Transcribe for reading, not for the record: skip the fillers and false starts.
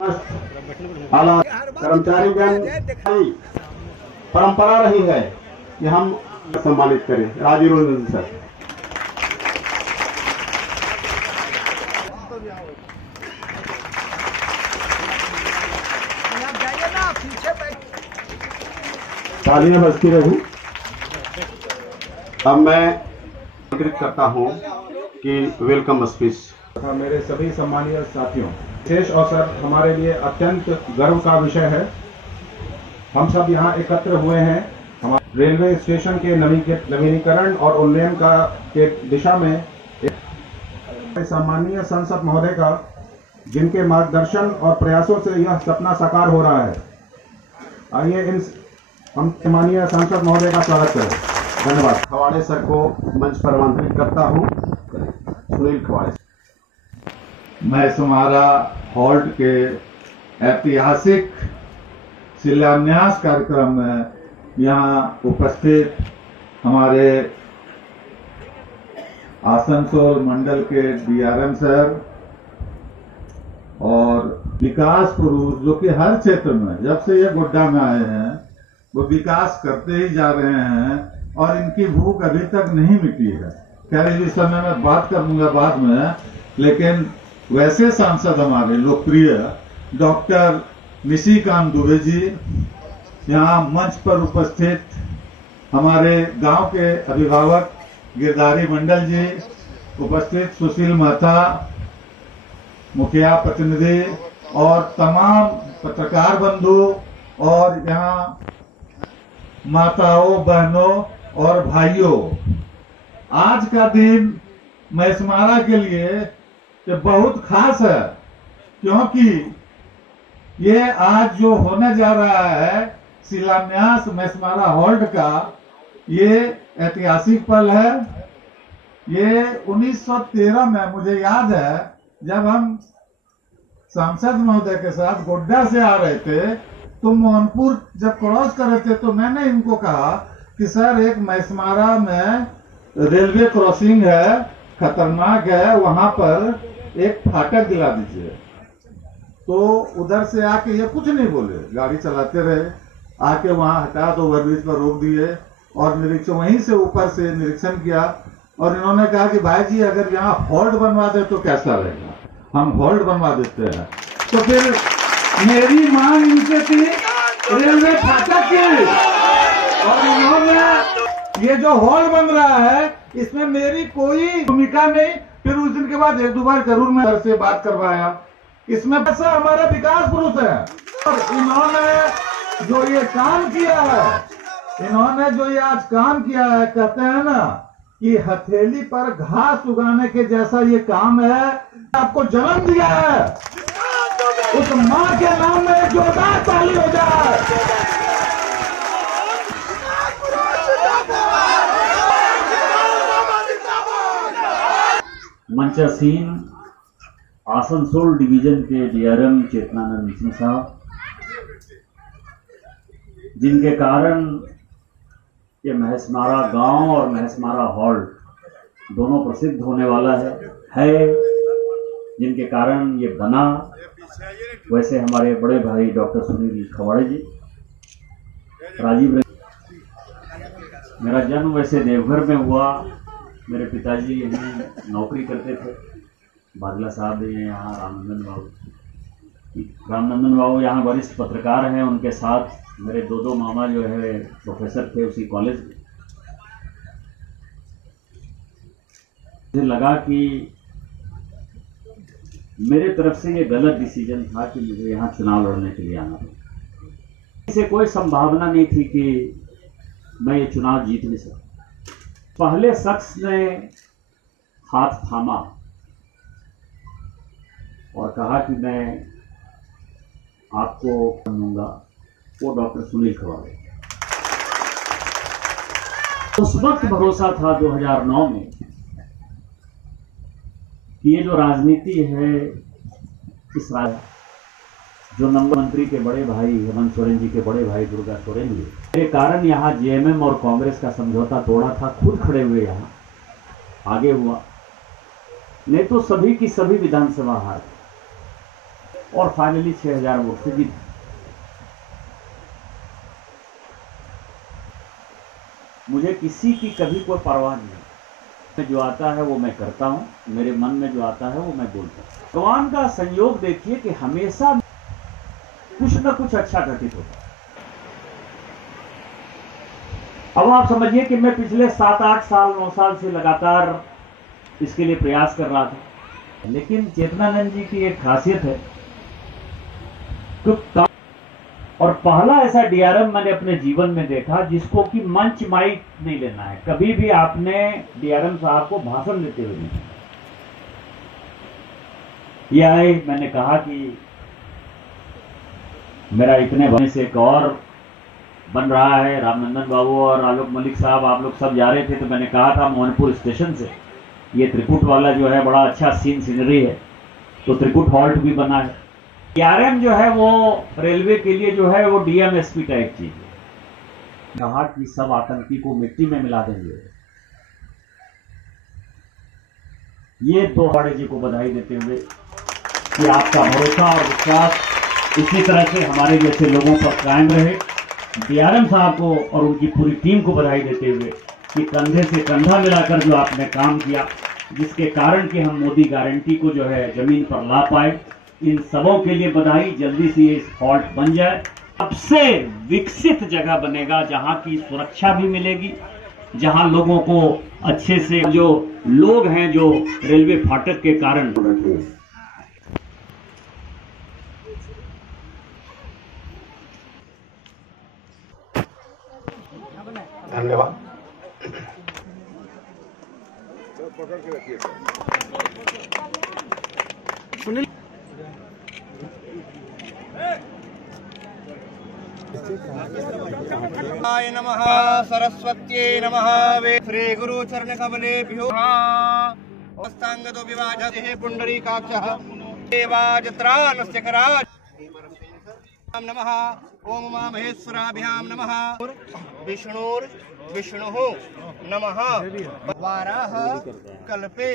आला कर्मचारीगण परंपरा रही है कि हम सम्मानित करें। राजीव रंजन सर। तालियां बजती रही। अब मैं आमंत्रित करता हूं कि वेलकम स्पीच। मेरे सभी सम्मानीय साथियों, विशेष अवसर हमारे लिए अत्यंत गर्व का विषय है। हम सब यहाँ एकत्र हुए हैं हमारे रेलवे स्टेशन के नवीनीकरण और उन्नयन के दिशा में सम्मानीय सांसद महोदय का, जिनके मार्गदर्शन और प्रयासों से यह सपना साकार हो रहा है। आइए हम सम्मानीय सांसद महोदय का स्वागत करें। धन्यवाद। खवाड़े सर को मंच पर आमंत्रित करता हूँ। सुनील खवाड़े। महसमारा हॉल्ट के ऐतिहासिक शिलान्यास कार्यक्रम में यहाँ उपस्थित हमारे आसनसोल मंडल के डीआरएम सर और विकास पुरुष, जो कि हर क्षेत्र में जब से ये गोड्डा में आए हैं वो विकास करते ही जा रहे हैं और इनकी भूख अभी तक नहीं मिटी है। खैर इस समय मैं बात करूंगा बाद में, लेकिन वैसे सांसद हमारे लोकप्रिय डॉक्टर निशिकांत दुबे जी, यहाँ मंच पर उपस्थित हमारे गांव के अभिभावक गिरधारी मंडल जी, उपस्थित सुशील महता, मुखिया प्रतिनिधि और तमाम पत्रकार बंधु और यहाँ माताओं, बहनों और भाइयों, आज का दिन महसमारा के लिए ये बहुत खास है, क्योंकि ये आज जो होने जा रहा है शिलान्यास महसमारा हॉल्ट का, ये ऐतिहासिक पल है। ये 1913 में मुझे याद है, जब हम सांसद महोदय के साथ गोड्डा से आ रहे थे तो मोहनपुर जब क्रॉस कर रहे थे तो मैंने इनको कहा कि सर एक महसमारा में रेलवे क्रॉसिंग है, खतरनाक है, वहां पर एक फाटक दिला दीजिए। तो उधर से आके ये कुछ नहीं बोले, गाड़ी चलाते रहे, आके वहां हटा तो ओवरब्रिज पर रोक दिए और निरीक्षण वहीं से ऊपर से निरीक्षण किया और इन्होंने कहा कि भाई जी अगर यहाँ हॉल्ट बनवा दे तो कैसा रहेगा, हम हॉल्ट बनवा देते हैं। तो फिर मेरी मांग इनसे थी रेलवे फाटक की, और इन्होंने ये जो हॉल बन रहा है इसमें मेरी कोई भूमिका नहीं। फिर उस दिन के बाद एक दो बार जरूर मैं घर से बात करवाया। इसमें ऐसा हमारा विकास पुरुष है और इन्होंने जो ये काम किया है, इन्होंने जो ये आज काम किया है, कहते हैं ना कि हथेली पर घास उगाने के जैसा ये काम है। आपको जन्म दिया है, उस माँ के नाम में एक जोरदार ताली हो जाए। मंचासीन आसनसोल डिवीजन के डीआरएम चेतनानंद सिंह साहब, जिनके कारण ये महसमारा गांव और महसमारा हॉल्ट दोनों प्रसिद्ध होने वाला है, जिनके कारण ये बना। वैसे हमारे बड़े भाई डॉक्टर सुनील खवाड़े जी, राजीव, मेरा जन्म वैसे देवघर में हुआ। मेरे पिताजी यहीं नौकरी करते थे। बादला साहब हैं यहाँ, रामनंदन बाबू यहाँ वरिष्ठ पत्रकार हैं, उनके साथ मेरे दो मामा जो है प्रोफेसर थे उसी कॉलेज में। मुझे लगा कि मेरे तरफ से ये गलत डिसीजन था कि मुझे यहाँ चुनाव लड़ने के लिए आना था। इसे कोई संभावना नहीं थी कि मैं ये चुनाव जीत नहीं सकता। पहले शख्स ने हाथ थामा और कहा कि मैं आपको दूंगा, वो डॉक्टर सुनील खवाड़े। उस वक्त भरोसा था 2009 में कि ये जो राजनीति है, इस जो नंबर मंत्री के बड़े भाई हेमंत सोरेन जी के बड़े भाई दुर्गा सोरेन जी के कारण यहाँ जेएमएम और कांग्रेस का समझौता तोड़ा था, खुद खड़े हुए यहाँ आगे हुआ, नहीं तो सभी की सभी विधानसभा हार। और फाइनली 6000 वोट से जीत। मुझे किसी की कभी कोई परवाह नहीं, जो आता है वो मैं करता हूं, मेरे मन में जो आता है वो मैं बोलता हूं। भगवान का संयोग देखिए कि हमेशा कुछ न कुछ अच्छा घटित होता है। अब आप समझिए कि मैं पिछले 7-8 साल 9 साल से लगातार इसके लिए प्रयास कर रहा था, लेकिन चेतनानंद जी की एक खासियत है तो और पहला ऐसा डीआरएम मैंने अपने जीवन में देखा जिसको कि मंच माइक नहीं लेना है। कभी भी आपने डीआरएम साहब को भाषण देते हुए नहीं, ये आए, मैंने कहा कि मेरा इतने बने से एक और बन रहा है, रामनंदन बाबू और आलोक मलिक साहब, आप लोग सब जा रहे थे, तो मैंने कहा था मोहनपुर स्टेशन से ये त्रिकुट वाला जो है बड़ा अच्छा सीनरी है, तो त्रिकुट हॉल्ट भी बना है। डीआरएम जो है वो रेलवे के लिए जो है वो डीएमएसपी टाइप चीज है। कहा कि सब आतंकी को मिट्टी में मिला देंगे। ये तो वाड़े जी को बधाई देते हुए कि आपका भरोसा और विश्वास इसी तरह से हमारे जैसे लोगों पर कायम रहे। डीआरएम साहब को और उनकी पूरी टीम को बधाई देते हुए कि कंधे से कंधा मिलाकर जो आपने काम किया, जिसके कारण कि हम मोदी गारंटी को जो है जमीन पर ला पाए, इन सबों के लिए बधाई। जल्दी से ये हॉल्ट बन जाए, सबसे विकसित जगह बनेगा जहां की सुरक्षा भी मिलेगी, जहां लोगों को अच्छे से जो लोग हैं जो रेलवे फाटक के कारण धन्यवाद। नमः सरस्वत्यै नमः वे श्री गुरु चरण कमलेभ्यो अष्टांगतो विवाजते पुंडरीकाक्षः देवाजत्रानस्य कराज नमः ओम उमा महेश्वराभ्यां नमः विष्णुः नमः वाराह कल्पे